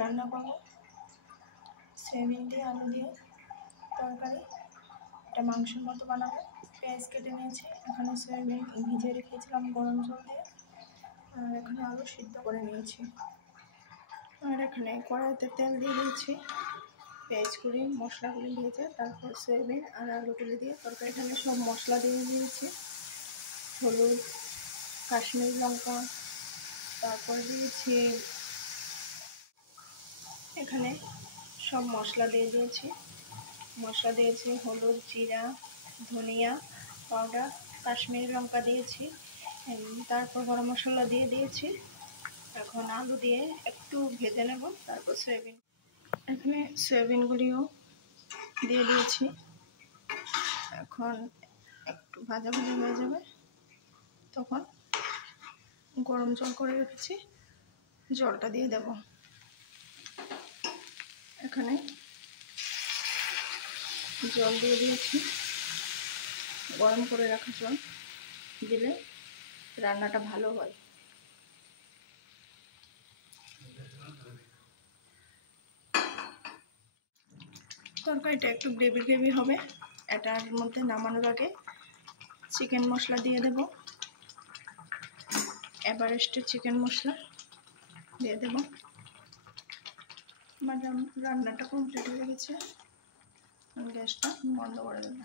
রান্না করব সয়াবিন দিয়ে আলু দিয়ে তরকারি। এটা মাংসের মতো বানাবো। পেঁয়াজ কেটে নিয়েছি, এখানে সয়াবিন ভিজিয়ে রেখেছিলাম গরম জল দিয়ে, আর এখানে আলু সিদ্ধ করে নিয়েছি। আর এখানে কড়াইতে তেল দিয়ে দিয়েছি, পেঁয়াজগুলি মশলাগুলি ভেজে তারপর সয়াবিন আর আলুগুলি দিয়ে তরকারি। এখানে সব মশলা দিয়ে দিয়েছি, হলুদ, কাশ্মীরি লঙ্কা, তারপর দিয়েছি এখানে সব মশলা দিয়ে দিয়েছি। মশলা দিয়েছি হলুদ, জিরা, ধনিয়া পাউডার, কাশ্মীরি লঙ্কা দিয়েছি, তারপর গরম মশলা দিয়ে দিয়েছি। এখন আলু দিয়ে একটু ভেজে নেব, তারপর সয়াবিন। এখানে সয়াবিনগুলিও দিয়ে দিয়েছি। এখন একটু ভাজা ভাজা হয়ে যাবে, তখন গরম জল করে রেখেছি, জলটা দিয়ে দেব। এখানে জল দিয়ে দিয়েছি, গরম করে রাখা জল দিলে রান্নাটা ভালো হয়। তরকারিটা একটু গ্রেভি গ্রেভি হবে। এটার মধ্যে নামানোর আগে চিকেন মশলা দিয়ে দেব, এভারেস্টের চিকেন মশলা দিয়ে দেব। আমার রান্নাটা কমপ্লিট হয়ে গেছে, গ্যাসটা বন্ধ করে দেবো।